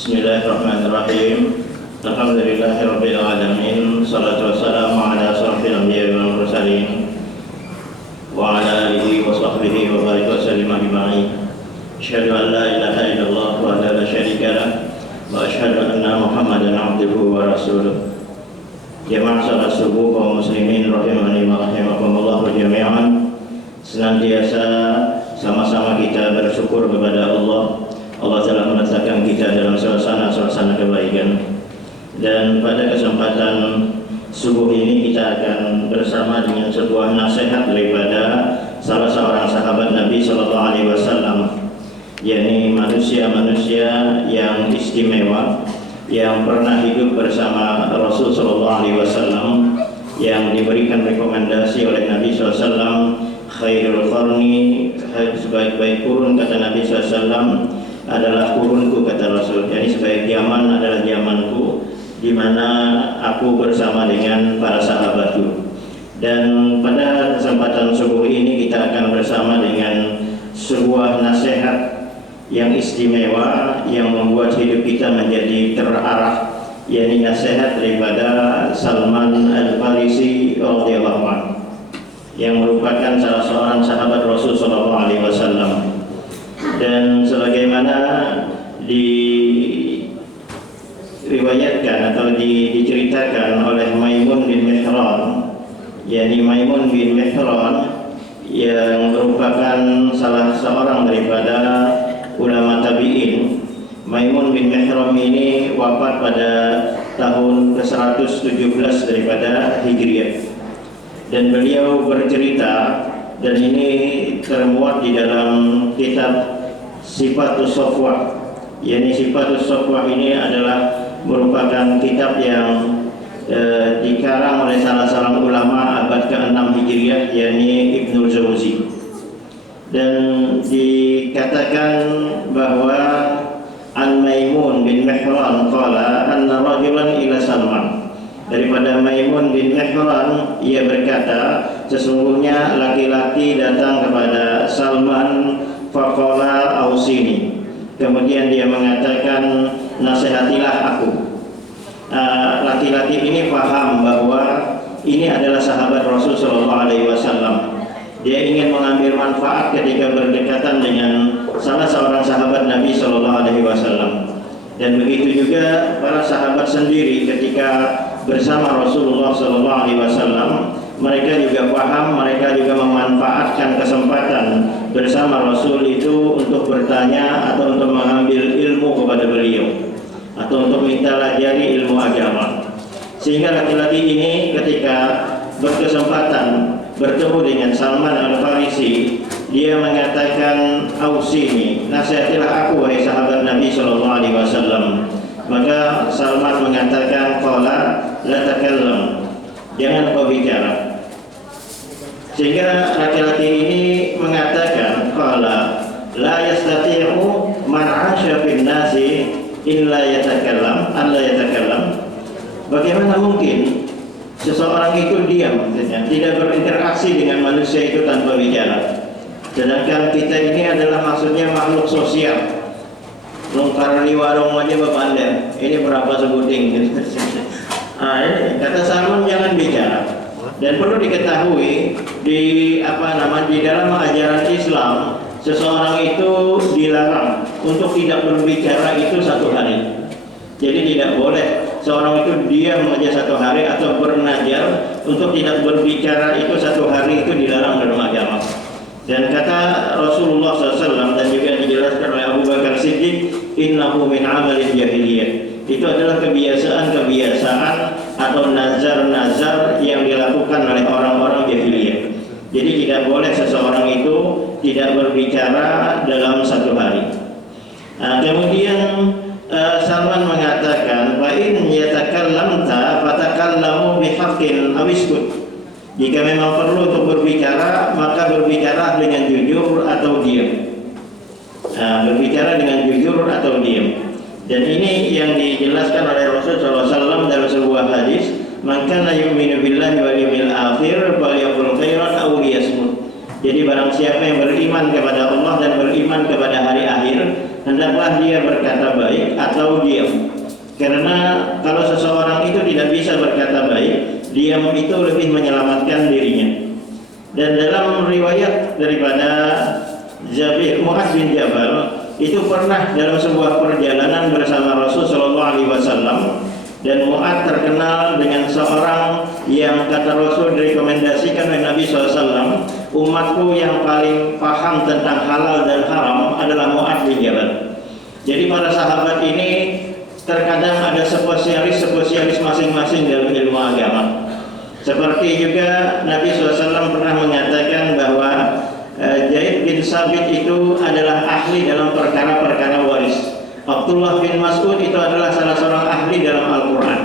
Bismillahirrahmanirrahim. Alhamdulillahirabbil alamin. Shalatu wassalamu ala asyrofil anbiya'i wal mursalin wa ala alihi wa sahbihi wa barik wa sallim ajma'in. Asyhadu an la ilaha illallah wa la syarika lah wa asyhadu anna Muhammadan abduhu wa rasuluh. Jamaah salat subuh kaum muslimin rahimani wa rahimakumullah jami'an. Senantiasa sama-sama kita bersyukur kepada Allah. Allah telah meletakkan kita dalam suasana kebaikan. Dan pada kesempatan subuh ini kita akan bersama dengan sebuah nasihat daripada salah seorang sahabat Nabi Sallallahu Alaihi Wasallam, yakni manusia-manusia yang istimewa yang pernah hidup bersama Rasul Sallallahu Alaihi Wasallam, yang diberikan rekomendasi oleh Nabi SAW. Khairul qarni, sebaik-baik kurun kata Nabi SAW adalah kurunku kata Rasul. Jadi sebaik zaman adalah zamanku, di mana aku bersama dengan para sahabatku. Dan pada kesempatan subuh ini kita akan bersama dengan sebuah nasihat yang istimewa yang membuat hidup kita menjadi terarah, yakni nasihat daripada Salman Al-Farisi radhiyallahu anhu, yang merupakan salah seorang sahabat Rasul sallallahu alaihi wasallam. Dan sebagaimana diriwayatkan atau diceritakan oleh Maimun bin Mihran, yakni Maimun bin Mihran yang merupakan salah seorang daripada ulama tabi'in. Maimun bin Mihran ini wafat pada tahun ke-117 daripada Hijriah. Dan beliau bercerita, dan ini termuat di dalam kitab Sifatus Safwah. Yani Sifatus Safwah ini adalah merupakan kitab yang dikarang oleh salah seorang ulama abad ke-6 Hijriah, yakni Ibnu Jauzi. Dan dikatakan bahwa An Maimun bin Mihran qala anna rajulan ila Salman. Daripada Maimun bin Mihran, ia berkata, sesungguhnya laki-laki datang kepada Salman, faqala ausini. Kemudian dia mengatakan, nasihatilah aku. Laki-laki ini paham bahwa ini adalah sahabat Rasul sallallahu alaihi wasallam. Dia ingin mengambil manfaat ketika berdekatan dengan salah seorang sahabat Nabi sallallahu alaihi wasallam. Dan begitu juga para sahabat sendiri ketika bersama Rasulullah sallallahu alaihi wasallam, mereka juga paham, mereka juga memanfaatkan kesempatan bersama Rasul itu untuk bertanya atau untuk mengambil ilmu kepada beliau, atau untuk minta lajari ilmu agama. Sehingga laki-laki ini ketika berkesempatan bertemu dengan Salman Al-Farisi, dia mengatakan, ausini, nasihatilah aku wahai sahabat Nabi sallallahu alaihi wasallam. Maka Salman mengatakan, qala la takallam, jangan kau bicara. Sehingga laki-laki ini mengatakan, qala la yastati'u man 'asha fin nasi illa yatakallam, alla yatakallam. Bagaimana mungkin seseorang itu diam, maksudnya tidak berinteraksi dengan manusia itu tanpa bicara? Sedangkan kita ini adalah maksudnya makhluk sosial. Nongkar di warung aja bapak Anda, ini berapa sebuting? Ini kata Salman, jangan bicara. Dan perlu diketahui di dalam ajaran Islam, seseorang itu dilarang untuk tidak berbicara itu 1 hari. Jadi tidak boleh seorang itu diam saja 1 hari atau bernajar. Untuk tidak berbicara itu 1 hari, itu dilarang dalam agama. Dan kata Rasulullah SAW, dan juga dijelaskan oleh Abu Bakar Siddiq, innahu min amalil jahiliyah. Itu adalah kebiasaan atau nazar-nazar yang dilakukan oleh orang-orang jahiliyah. Jadi tidak boleh seseorang itu tidak berbicara dalam 1 hari. Kemudian Salman mengatakan, fa in yatakallamta fatakallamu bihaqqin aw iskut. Jika memang perlu untuk berbicara, maka berbicara dengan jujur atau diam. Berbicara dengan jujur atau diam. Dan ini yang dijelaskan oleh Rasulullah SAW dalam sebuah hadis, man kana yu'minu billahi wal yawmil akhir falyaqul khairan aw liyasmut. Jadi barang siapa yang beriman kepada Allah dan beriman kepada hari akhir, hendaklah dia berkata baik atau diam. Karena kalau seseorang itu tidak bisa berkata baik, diam itu lebih menyelamatkan dirinya. Dan dalam riwayat daripada Mu'adz bin Jabal, itu pernah dalam sebuah perjalanan bersama Rasul Shallallahu Alaihi Wasallam, dan Mu'adz terkenal dengan seorang yang kata Rasul direkomendasikan oleh Nabi SAW, umatku yang paling paham tentang halal dan haram adalah Mu'adz bin Jabal. Jadi para sahabat ini terkadang ada spesialis masing-masing dalam ilmu agama. Seperti juga Nabi SAW pernah mengatakan bahwa Zaid bin Sabit itu adalah ahli dalam perkara-perkara waris. Abdullah bin Mas'ud itu adalah salah seorang ahli dalam Al-Quran.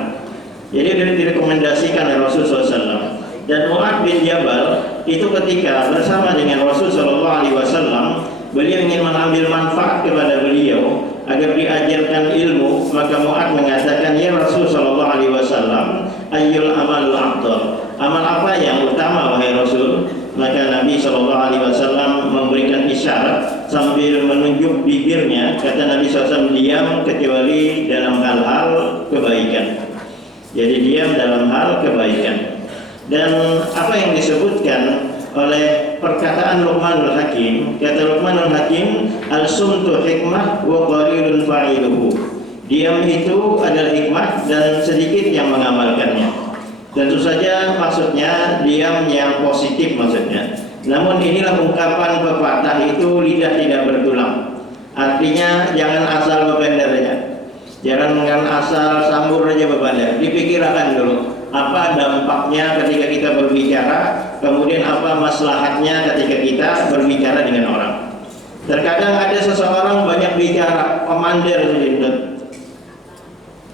Jadi direkomendasikan oleh Rasulullah SAW. Dan Mu'adz bin Jabal itu ketika bersama dengan Rasulullah SAW, beliau ingin mengambil manfaat kepada beliau agar diajarkan ilmu, maka Mu'adz mengatakan, ya Rasulullah SAW, ayyul amalul afdal, amal apa yang utama wahai Rasul? Maka Nabi SAW memberikan isyarat sambil menunjuk bibirnya, kata Nabi SAW, diam kecuali dalam hal-hal kebaikan. Jadi diam dalam hal kebaikan. Dan apa yang disebutkan oleh perkataan Luqmanul Hakim, kata Luqmanul Hakim, al-sumtu hikmah wa qalilun fa'iluhu. Diam itu adalah hikmah dan sedikit yang mengamalkannya. Tentu saja maksudnya diam yang positif maksudnya. Namun inilah ungkapan pepatah itu, lidah tidak bertulang. Artinya jangan asal bebendah saja. Jangan asal sambur saja bebendah. Dipikirkan dulu apa dampaknya ketika kita berbicara, kemudian apa maslahatnya ketika kita berbicara dengan orang. Terkadang ada seseorang banyak bicara, pemander sedikit.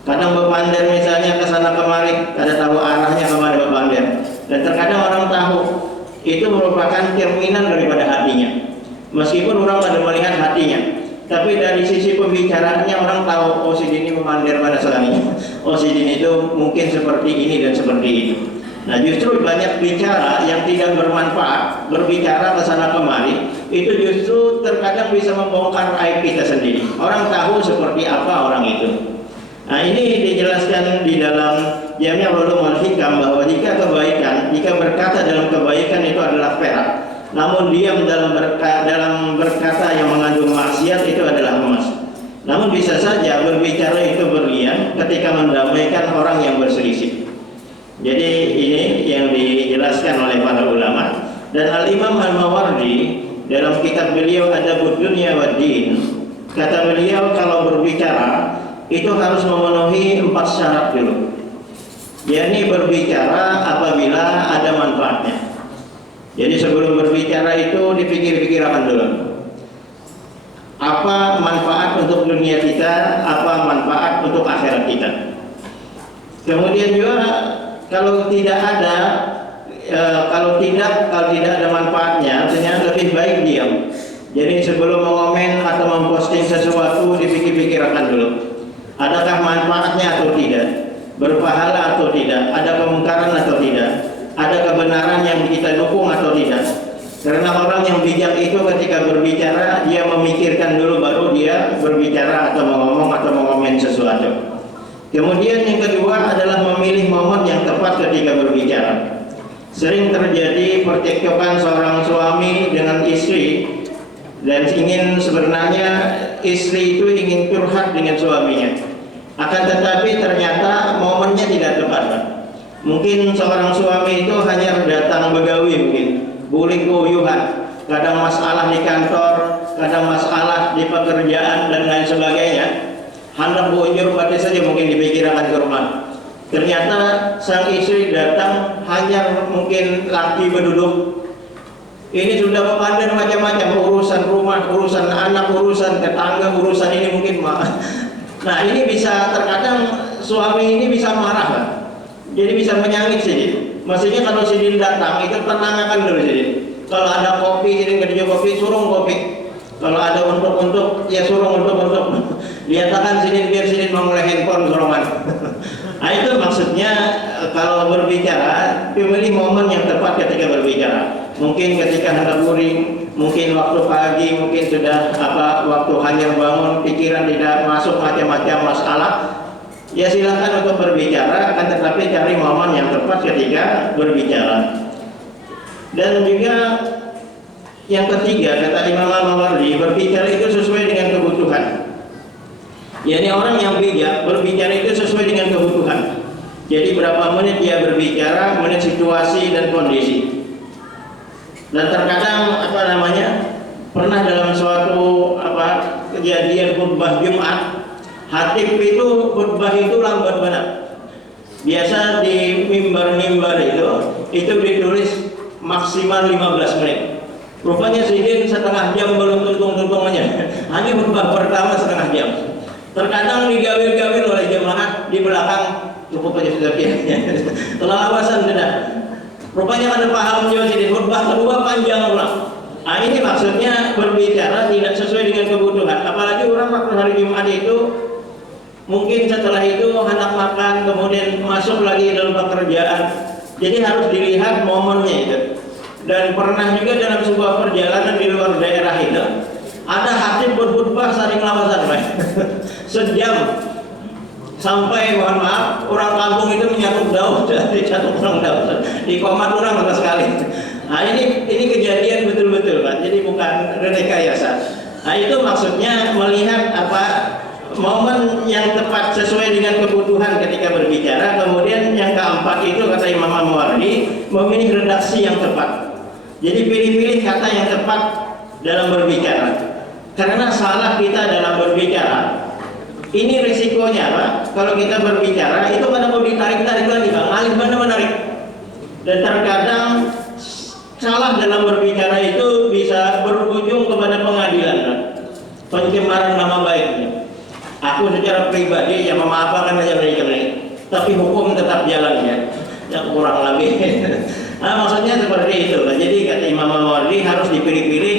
Kadang berpander misalnya ke sana kemari, kada tahu arahnya kemana berpander. Dan terkadang orang tahu itu merupakan cerminan daripada hatinya. Meskipun orang tidak melihat hatinya, tapi dari sisi pembicaraannya orang tahu, oh si ini memandir pada sekalinya. Oh si ini itu mungkin seperti ini dan seperti itu. Nah justru banyak bicara yang tidak bermanfaat, berbicara ke sana kemari, itu justru terkadang bisa membongkar aib kita sendiri. Orang tahu seperti apa orang itu. Nah ini dijelaskan di dalam Jami' Ulumul Hikam bahwa jika berkata dalam kebaikan itu adalah perak, namun diam dalam berkata yang mengandung maksiat itu adalah emas. Namun bisa saja berbicara itu berlian ketika mendamaikan orang yang berselisih. Jadi ini yang dijelaskan oleh para ulama. Dan Al-Imam Al-Mawardi dalam kitab beliau Adabud Dunya wad Din, kata beliau kalau berbicara itu harus memenuhi 4 syarat dulu. Yakni berbicara apabila ada manfaatnya. Jadi sebelum berbicara itu dipikir-pikirkan dulu. Apa manfaat untuk dunia kita, apa manfaat untuk akhirat kita. Kemudian juga kalau tidak ada manfaatnya, artinya lebih baik diam. Jadi sebelum mengomen atau memposting sesuatu dipikir-pikirkan dulu. Adakah manfaatnya atau tidak? Berpahala atau tidak? Ada kemungkaran atau tidak? Ada kebenaran yang kita dukung atau tidak? Karena orang yang bijak itu ketika berbicara dia memikirkan dulu baru dia berbicara atau mengomong atau mengomen sesuatu. Kemudian yang kedua adalah memilih momen yang tepat ketika berbicara. Sering terjadi percekcokan seorang suami dengan istri, dan sebenarnya istri itu ingin curhat dengan suaminya. Akan tetapi ternyata momennya tidak tepat. Mungkin seorang suami itu hanya datang begawi, mungkin buling kuyuhan, kadang masalah di kantor, kadang masalah di pekerjaan dan lain sebagainya. Hendak bujur pada saja mungkin dipikirkan ke rumah. Ternyata sang istri datang hanya mungkin laki berduduk. Ini sudah memandang macam-macam urusan rumah, urusan anak, urusan tetangga, urusan ini mungkin Nah ini bisa terkadang suami ini bisa marah kan? Jadi bisa menyangit sedikit. Maksudnya kalau sidin datang itu tenangkan dulu sedikit. Kalau ada kopi, sidin kerja kopi, suruh kopi. Kalau ada untuk ya suruh untuk. Lihatkan sidin biar sidin memulai handphone suruhan. Nah itu maksudnya kalau berbicara, pilih momen yang tepat ketika berbicara. Mungkin ketika hendak guring, mungkin waktu pagi, mungkin sudah waktu hanya bangun, pikiran tidak masuk macam-macam masalah. Ya silakan untuk berbicara, akan tetapi cari momen yang tepat ketika berbicara. Dan juga yang ketiga, kata Imam Al-Mawardi, berbicara itu sesuai dengan kebutuhan. Yani orang yang bijak berbicara itu sesuai dengan kebutuhan. Jadi berapa menit dia berbicara, menit situasi dan kondisi. Dan terkadang pernah dalam suatu kejadian khutbah Jumat, khatib itu khutbah itu lambat banget. Biasa di mimbar-mimbar itu ditulis maksimal 15 menit. Rupanya sidin setengah jam belum tuntung-tuntung aja. Hanya khutbah pertama setengah jam. Terkadang digawil-gawil oleh jemaah di belakang, cukup aja sudah kianya. Kelalawasan sudah. Rupanya ada paham juga sidin, khutbah kedua panjang ulang. Nah, ini maksudnya berbicara tidak sesuai dengan kebutuhan. Apalagi orang waktu hari Jumat itu mungkin setelah itu hendak makan, kemudian masuk lagi dalam pekerjaan. Jadi harus dilihat momennya itu. Dan pernah juga dalam sebuah perjalanan di luar daerah itu ada khatib berkhutbah saring lawasan, sejam sampai mohon maaf orang kampung itu menyatu daun dari satu orang daun di komat orang sama sekali. Nah ini kejadian betul-betul Pak. Jadi bukan rekayasa. Nah itu maksudnya melihat momen yang tepat sesuai dengan kebutuhan ketika berbicara. Kemudian yang keempat itu kata Imam Al-Mawardi, memilih redaksi yang tepat. Jadi pilih-pilih kata yang tepat dalam berbicara. Karena salah kita dalam berbicara, ini risikonya Pak. Kalau kita berbicara itu kadang mau ditarik-tarik lagi Pak, ngalih mana menarik. Dan terkadang salah dalam berbicara itu bisa berujung kepada pengadilan Pak. Pencemaran nama baiknya. Aku secara pribadi yang memaafkan aja mereka ini, tapi hukum tetap jalan ya. Yang kurang lebih. Nah, maksudnya seperti itu. Jadi kata Imam Al-Mawardi harus dipilih-pilih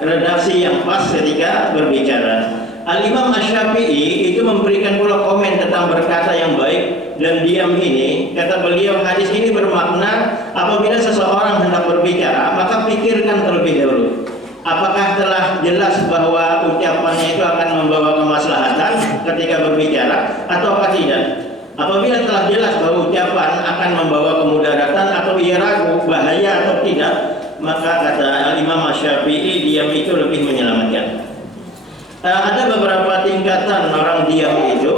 redaksi yang pas ketika berbicara. Al-Imam Asy-Syafi'i itu memberikan pula komen tentang berkata yang baik dan diam ini. Kata beliau, hadis ini bermakna apabila seseorang hendak berbicara, maka pikirkan terlebih dahulu. Apakah telah jelas bahwa ucapannya itu akan membawa kemaslahatan ketika berbicara ataukah tidak? Apabila telah jelas bahwa ucapan akan membawa kemudaratan atau ia ragu bahaya atau tidak, maka kata Imam Asy-Syafi'i diam itu lebih menyelamatkan. Ada beberapa tingkatan orang diam itu.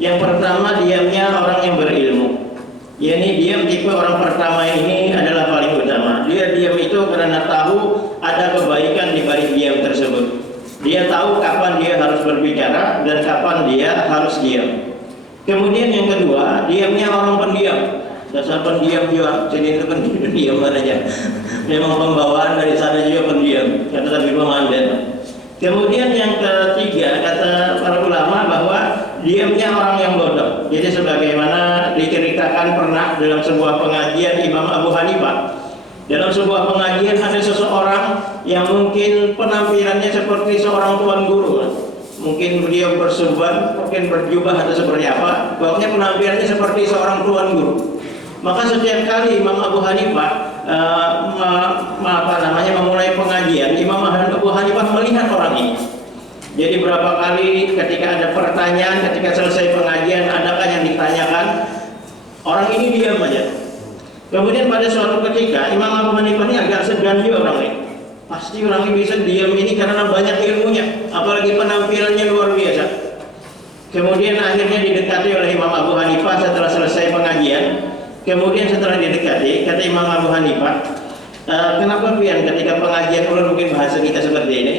Yang pertama diamnya orang yang berilmu. Yani diam tipe orang pertama ini adalah paling utama. Dia diam itu karena tahu ada kebaikan di balik diam tersebut. Dia tahu kapan dia harus berbicara dan kapan dia harus diam. Kemudian yang kedua, diamnya orang pendiam. Dasar pendiam juga, jadi itu pendiam aja. Memang pembawaan dari sana juga pendiam. Kata Nabi Muhammad. Kemudian yang ketiga, kata para ulama bahwa diamnya orang yang bodoh. Jadi sebagaimana diceritakan pernah dalam sebuah pengajian Imam Abu Hanifah. Dalam sebuah pengajian ada seseorang yang mungkin penampilannya seperti seorang tuan guru. Mungkin beliau bersuban, mungkin berjubah atau seperti apa. Pokoknya penampilannya seperti seorang tuan guru. Maka setiap kali Imam Abu Hanifah memulai pengajian, Imam Abu Hanifah melihat orang ini. Jadi berapa kali ketika ada pertanyaan, ketika selesai pengajian, adakah yang ditanyakan, orang ini diam aja. Kemudian pada suatu ketika Imam Abu Hanifah ini agak segan juga orang ini. Pasti orang ini bisa diam ini karena banyak ilmunya, apalagi penampilannya luar biasa. Kemudian akhirnya didekati oleh Imam Abu Hanifah setelah selesai pengajian. Kemudian setelah didekati, kata Imam Abu Hanifah, kenapa Pian ketika pengajian ulun mungkin bahasa kita seperti ini,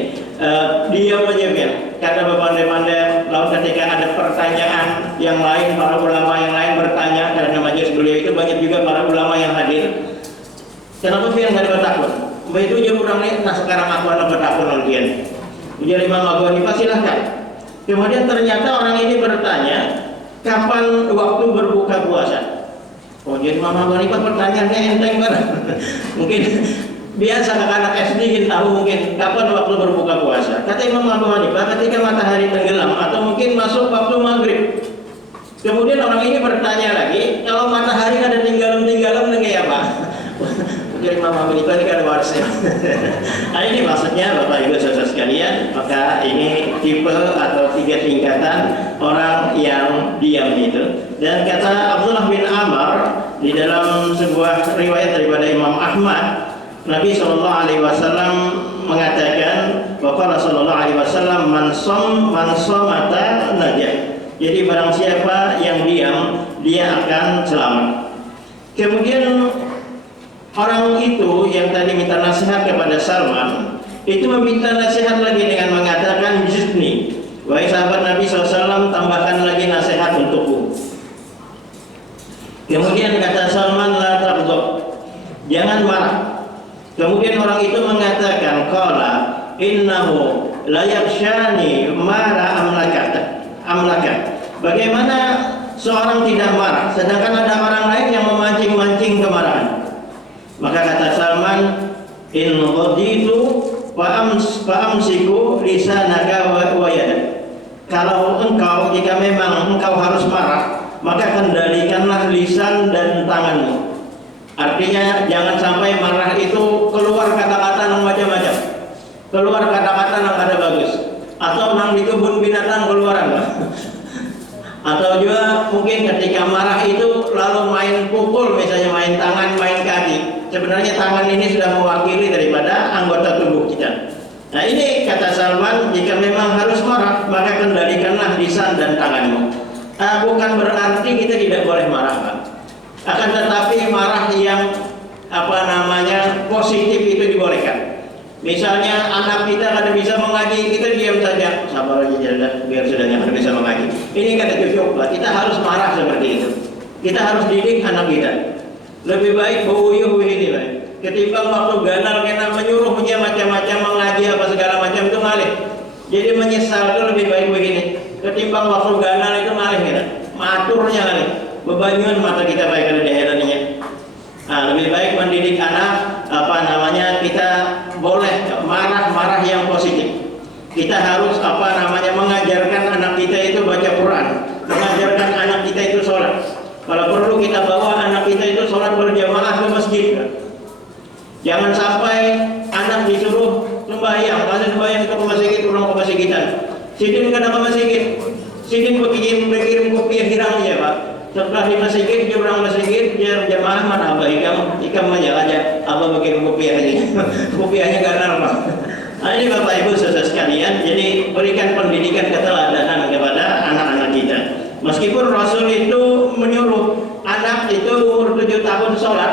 diam aja Pian, karena berpandai-pandai. Lalu ketika ada pertanyaan yang lain, para ulama yang lain bertanya, karena majelis beliau itu banyak juga para ulama yang hadir. Kenapa Pian nggak ada takut? Begitu dia orang ini, nah sekarang aku ada bertakut oleh Pian. Ujar Imam Abu Hanifah, silahkan. Kemudian ternyata orang ini bertanya, kapan waktu berbuka puasa? Oh, jadi Imam Abu Hanifah pertanyaannya enteng banget. Mungkin biasa anak-anak SD ingin tahu mungkin kapan waktu berbuka puasa. Kata Imam Abu Hanifah, ketika matahari tenggelam atau mungkin masuk waktu maghrib. Kemudian orang ini bertanya lagi, kalau matahari ada tinggalan-tinggalan dengan apa? Jadi Imam Abu Hanifah Nah ini maksudnya Bapak Ibu saudara sekalian, maka ini tipe atau 3 tingkatan orang yang diam itu. Dan kata Abdullah bin Amr di dalam sebuah riwayat daripada Imam Ahmad, Nabi SAW mengatakan bahwa Rasulullah SAW man somata najah. Jadi barang siapa yang diam, dia akan selamat. Kemudian orang itu yang tadi minta nasihat kepada Salman, itu meminta nasihat lagi dengan mengatakan jizni, wahai sahabat Nabi SAW, tambahkan lagi nasihat untukku. Kemudian kata Salman, la taghdab, jangan marah. Kemudian orang itu mengatakan, qala innahu la yakshani ma la amlakat. Bagaimana seorang tidak marah sedangkan ada orang lain yang memancing-mancing kemarahan? Maka kata Salman, in ghaditu fa'amsiku lisanaka wa yadak. Kalau engkau, jika memang engkau harus marah, maka kendalikanlah lisan dan tanganmu. Artinya jangan sampai marah itu keluar kata-kata yang macam-macam, keluar kata-kata yang ada bagus, atau nang di kebun binatang keluaran, atau juga mungkin ketika marah itu lalu main pukul, misalnya main tangan, main kaki. Sebenarnya tangan ini sudah mewakili daripada anggota tubuh kita. Nah ini kata Salman, jika memang harus marah, maka kendalikanlah lisan dan tanganmu. Bukan berarti kita tidak boleh marah, Pak. Akan tetapi marah yang positif itu dibolehkan. Misalnya anak kita kada bisa mengaji, kita diam saja, sabar aja jalan, biar sudah nyampe bisa mengaji. Ini kada cukup, Pak. Kita harus marah seperti itu. Kita harus didik anak kita. Lebih baik buyuh ini, Pak. Ketimbang waktu ganal kita menyuruhnya macam-macam mengaji apa segala macam itu ngalih. Jadi menyesal itu lebih baik begini. Ketimbang waktu ganal itu ngalih kita. Maturnya ngalih. Bebanyan mata kita baik ada daerahnya. Nah, lebih baik mendidik anak kita boleh marah-marah yang positif. Kita harus mengajarkan anak kita itu baca Quran, mengajarkan anak kita itu sholat. Kalau perlu kita bawa anak kita itu sholat berjamaah ke masjid. Jangan sampai anak disuruh sembahyang, masa sembahyang itu ke masjid, orang ke masjidan. Sidin kada ke masjid, sidin berkirim kopiah hirangnya, Pak. Setelah di masjid, dia orang masjid, dia jamaah mana abah ikam aja, abah bikin kopiah aja, kopiahnya ganar, Pak. Nah ini Bapak Ibu saudara sekalian, jadi berikan pendidikan keteladanan kepada anak-anak kita. Meskipun Rasul itu menyuruh anak itu umur 7 tahun sholat,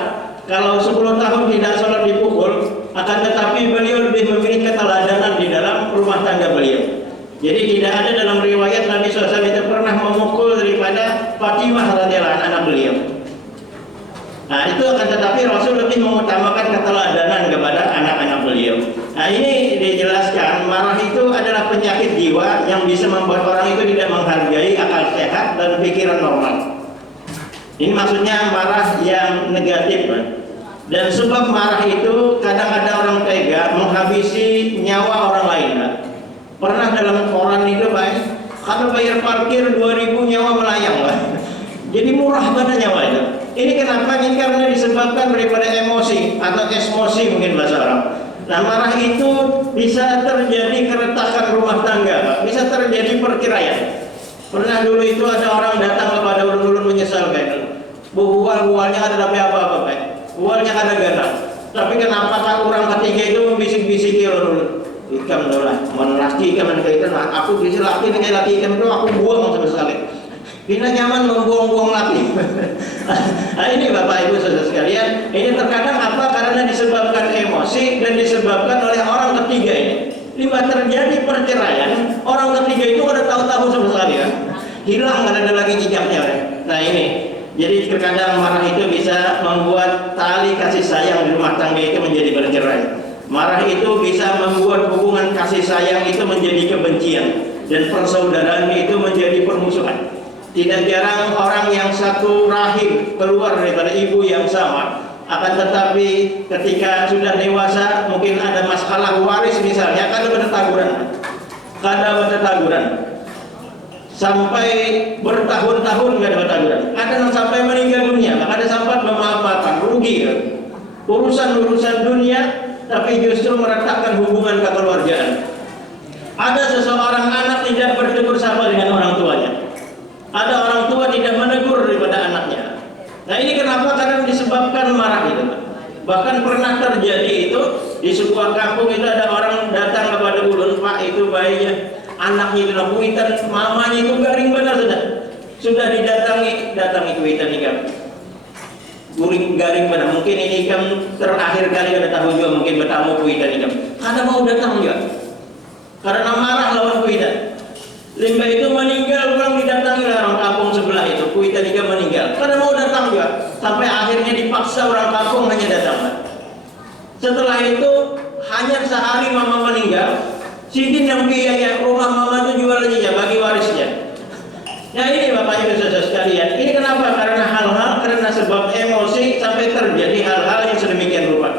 kalau 10 tahun tidak sholat dipukul, akan tetapi beliau lebih memilih keteladanan di dalam rumah tangga beliau. Jadi tidak ada dalam riwayat Nabi SAW itu pernah memukul daripada Fatimah radhiyallahu anha anak beliau. Nah itu akan tetapi Rasul lebih mengutamakan keteladanan kepada anak-anak beliau. Nah ini dijelaskan marah itu adalah penyakit jiwa yang bisa membuat orang itu tidak menghargai akal sehat dan pikiran normal. Ini maksudnya marah yang negatif, kan? Dan sebab marah itu kadang-kadang orang tega menghabisi nyawa orang lain, kan? Pernah dalam koran itu, Pak, kalau bayar parkir 2.000 nyawa melayang, Pak. Jadi murah banget nyawa itu. Ini kenapa? Ini karena disebabkan daripada emosi atau esmosi mungkin bahasa Arab. Nah marah itu bisa terjadi keretakan rumah tangga, Pak. Bisa terjadi perceraian. Pernah dulu itu ada orang datang kepada ulun-ulun menyesal kayak bual-bualnya ada apa-apa, Pak. Bualnya ada ganas. Tapi kenapa kan orang ketiga itu membisik-bisiki ulun-ulun? Ikam dolah, laki ikam kaitan, aku bisa laki dengan laki ikam itu aku buang sama sekali. Kita nyaman membuang-buang laki. Nah ini Bapak Ibu saudara sekalian, ini terkadang apa? Karena disebabkan emosi dan disebabkan oleh orang ketiga ini. Lima terjadi perceraian, orang ketiga itu ada tahu-tahu sama sekali, kan? Hilang, ada lagi jejaknya. Nah ini, jadi terkadang marah itu bisa membuat tali kasih sayang di rumah tangga itu menjadi bercerai. Marah itu bisa membuat hubungan kasih sayang itu menjadi kebencian dan persaudaraan itu menjadi permusuhan. Tidak jarang orang yang satu rahim keluar daripada ibu yang sama, akan tetapi ketika sudah dewasa mungkin ada masalah waris misalnya, kadang ada taguran sampai bertahun-tahun nggak ada taguran. Ada yang sampai meninggal dunia, ada sampai memaafkan rugi. Urusan dunia tapi justru meretakkan hubungan kekeluargaan. Ada seseorang anak tidak bertegur sapa dengan orang tuanya. Ada orang tua tidak menegur daripada anaknya. Nah ini kenapa? Karena disebabkan marah itu. Bahkan pernah terjadi itu di sebuah kampung itu ada orang datang kepada ulun, Pak itu bayinya, anaknya itu kuitan, mamanya itu garing benar sudah datangi kuitan ikam. Guring garing benar, mungkin ini ikam terakhir kali ada tahu juga mungkin bertamu kuitan ikam. Karena mau datang juga. Karena marah lawan kuitan. Limbah itu meninggal, orang didatangi orang kampung sebelah itu. Kuitan ikam meninggal. Karena mau datang juga. Sampai akhirnya dipaksa orang kampung hanya datang. Setelah itu hanya sehari mama meninggal, Sidin yang biaya rumah mama itu jual aja bagi warisnya. Nah ini Bapak Ibu Saudara sekalian, ini kenapa? Karena sebab emosi sampai terjadi hal-hal yang sedemikian rupa.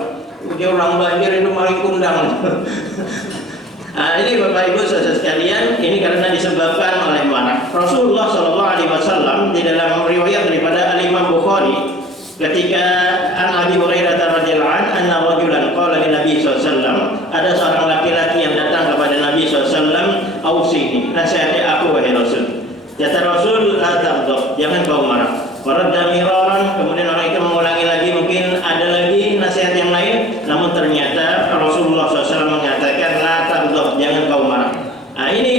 Dia orang banjir itu maling kundang. Nah, ini Bapak Ibu Saudara sekalian, ini karena disebabkan oleh marah. Rasulullah SAW di dalam riwayat daripada Al-Imam Bukhari, ketika an Abi Hurairah radhiyallahu anhu anna rajulan qala li Nabi SAW, ada seorang laki-laki yang datang kepada Nabi SAW, ausini, nasihati aku wahai Rasul. Kata Rasul, la taghdab, jangan kau marah. Faradda miraran, kemudian orang itu mengulangi lagi, mungkin ada lagi nasihat yang lain, namun ternyata Rasulullah SAW mengatakan la taghdab, jangan kau marah. Nah ini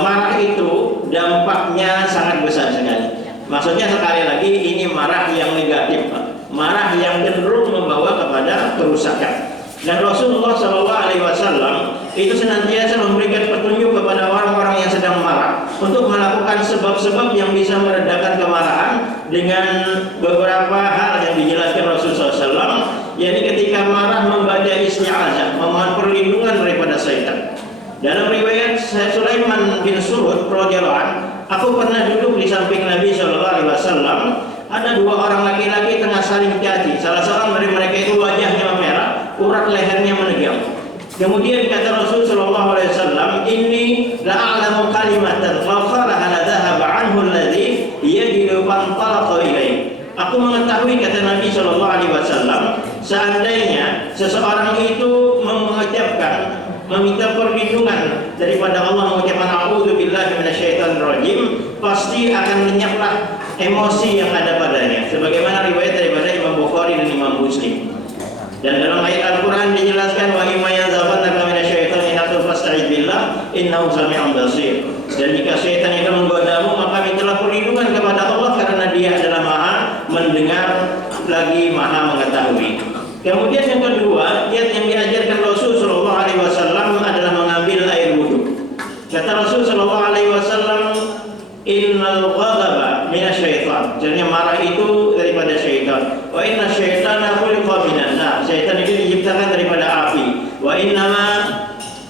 marah itu dampaknya sangat besar sekali. Maksudnya sekali lagi ini marah yang negatif, marah yang cenderung membawa kepada kerusakan. Dan Rasulullah SAW itu senantiasa memberikan petunjuk kepada orang-orang yang sedang marah untuk melakukan sebab-sebab yang bisa meredakan kemarahan dengan beberapa hal yang dijelaskan Rasulullah SAW. Yakni ketika marah membaca isti'azah, memohon perlindungan daripada syaitan. Dalam riwayat Sulaiman bin Surud radhiyallahu anhu, aku pernah duduk di samping Nabi SAW. Ada dua orang laki-laki tengah saling caci. Salah seorang dari mereka itu wajahnya merah, urat lehernya menegam. Kemudian kata Rasul sallallahu alaihi wasallam, "Inni la'alamu kalimatan law qalaha la dhahaba 'anhu alladhi yajidu fantalaqa ilayhi." Aku mengetahui, kata Nabi sallallahu alaihi wasallam, seandainya seseorang itu mengucapkan, meminta perlindungan daripada Allah, mengucapkan a'udzubillahi minasyaitonirrajim, pasti akan lenyaplah emosi yang ada padanya, sebagaimana riwayat daripada Imam Bukhari dan Imam Muslim. Dan dalam ayat Al-Quran dijelaskan, wa imma yanzaghannaka minasyaitani nazghun fasta'idz billah innahu sami'un basir. Dan jika syaitan itu menggodamu, maka mintalah perlindungan kepada Allah, karena Dia adalah Maha mendengar lagi Maha mengetahui. Kemudian yang kedua, kiat yang diajarkan Rasul sallallahu alaihi wasallam adalah mengambil air wudu. Kata Rasul sallallahu alaihi wasallam, innal ghadaba minasyaitan. Jadi marah itu daripada syaitan. Wa inna syaitana khuliqa minan nar. Syaitan itu diciptakan daripada api. Wa innama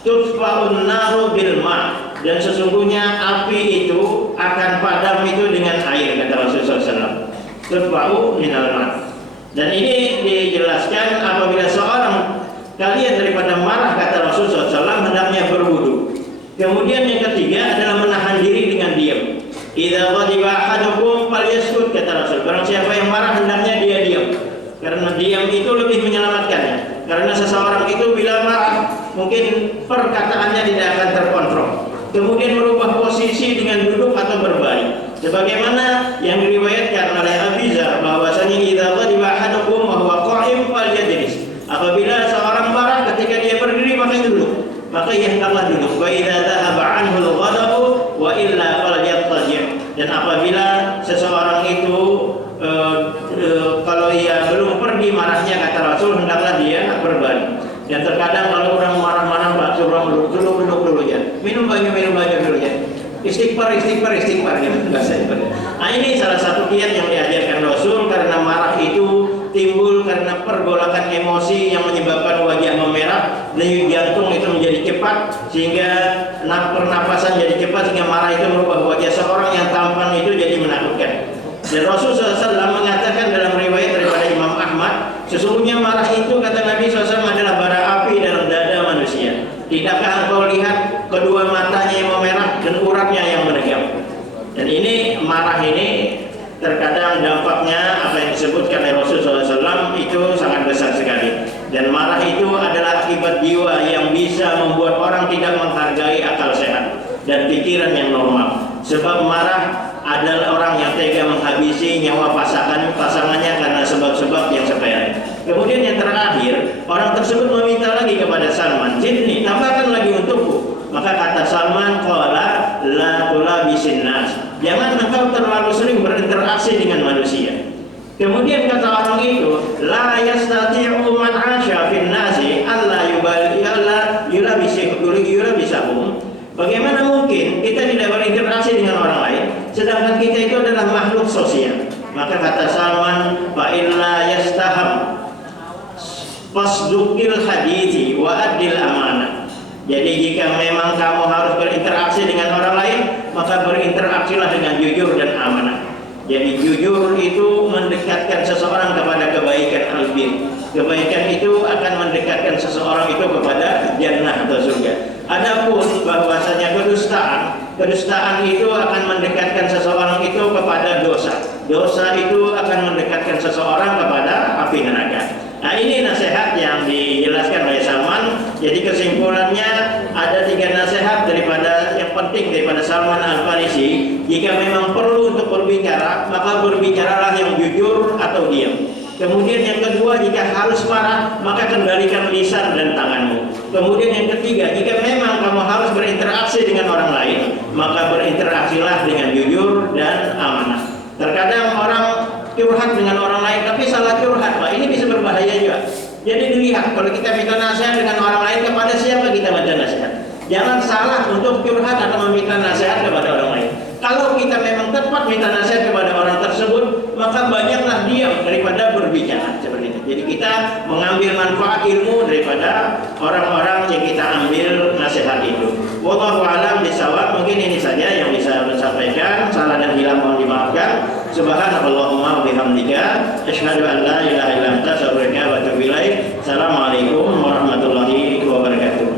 tudfa'un naru bil ma'. Dan sesungguhnya api itu akan padam itu dengan air, kata Rasulullah SAW. Tudfa'u minal ma'. Dan ini dijelaskan apabila seorang kalian daripada marah, kata Rasulullah SAW, hendaknya berwudu. Kemudian yang ketiga adalah menahan diri dengan diam. Idza ghadiba ahadukum falyaskut, kata Rasul. Barang siapa yang marah hendaknya dia diam. Karena diam itu lebih menyelamatkannya. Karena seseorang itu bila marah, mungkin perkataannya tidak akan terkontrol. Kemudian merubah posisi dengan duduk atau berbaring. Sebagaimana yang diriwayatkan oleh Abi Dzar bahwasanya idza ghadiba ahadukum wa huwa qa'im falyajlis. Apabila seorang marah ketika dia berdiri maka duduk. Maka ia hendaklah duduk. Wa idza dhahaba 'anhu al-ghadabu wa illa falyattaji'. Dan apabila seseorang itu kalau ia belum pergi marahnya, kata Rasul, hendaklah dia berbaring. Dan terkadang kalau orang marah-marah, Pak, suruh duduk dulu ya. Minum banyak dulu ya. Istighfar gitu bahasa itu. Nah ini salah satu kiat yang diajarkan Rasul, karena marah itu timbul karena pergolakan emosi yang menyebabkan wajah memerah, denyut jantung itu menjadi cepat, sehingga pernapasan jadi cepat, sehingga marah itu merubah wajah seorang yang tampan itu jadi menakutkan. Dan Rasulullah SAW mengatakan dalam riwayat daripada Imam Ahmad, sesungguhnya marah itu, kata Nabi SAW, adalah bara api dalam dada manusia. Tidakkah engkau lihat kedua matanya yang memerah dan uratnya yang menegam? Dan ini marah ini terkadang dampaknya apa yang disebutkan oleh Rasulullah SAW itu sangat besar sekali. Dan marah itu adalah akibat jiwa yang bisa membuat orang tidak menghargai akal sehat dan pikiran yang normal. Sebab marah adalah orang yang tega menghabisi nyawa pasangannya karena sebab-sebab yang sepele. Kemudian yang terakhir, orang tersebut meminta lagi kepada Salman, "Zidni, tambahkan lagi untukku." Maka kata Salman, "Qala la tulabisin nas." Jangan engkau terlalu sering berinteraksi dengan manusia. Kemudian kata orang itu, "La yastati'u man 'asha fin nasi alla yubali alla yulabisahum." Bagaimana mungkin kita tidak berinteraksi dengan orang lain, sedangkan kita itu adalah makhluk sosial? Maka kata Salman, "Fa illa yastaham fasdukil hadithi wa adil amanah." Jadi jika memang kamu harus berinteraksi dengan orang lain, maka berinteraksilah dengan jujur dan amanah. Jadi jujur itu mendekatkan seseorang kepada kebaikan albir. Kebaikan itu akan mendekatkan seseorang itu kepada jannah atau surga. Adapun bahwasanya kedustaan itu akan mendekatkan seseorang itu kepada dosa. Dosa itu akan mendekatkan seseorang kepada api neraka. Nah, ini nasihat yang dijelaskan oleh Salman. Jadi kesimpulannya ada 3 nasihat daripada yang penting daripada Salman Al-Farisi. Jika memang perlu untuk berbicara, maka berbicaralah yang jujur atau diam. Kemudian yang kedua, jika harus marah, maka kendalikan lisan dan tanganmu. Kemudian yang ketiga, jika memang kamu harus berinteraksi dengan orang lain, maka berinteraksilah dengan jujur dan amanah. Terkadang orang curhat dengan orang lain, tapi salah curhat, Pak. Ini bisa berbahaya juga. Jadi dilihat, kalau kita minta nasihat dengan orang lain, kepada siapa kita minta nasihat. Jangan salah untuk curhat atau meminta nasihat kepada orang lain. Kalau kita memang tepat minta nasihat kepada orang tersebut, maka banyaklah diam daripada berbicara seperti itu. Jadi kita mengambil manfaat ilmu daripada orang-orang yang kita ambil nasihat itu. Wallahu a'lam bishawab. Mungkin ini saja yang bisa saya sampaikan. Salah dan hilang mohon dimaafkan. Subhanallahumma wa bihamdika asyhadu an la ilaha illa anta astaghfiruka wa atubu ilaik. Assalamualaikum warahmatullahi wabarakatuh.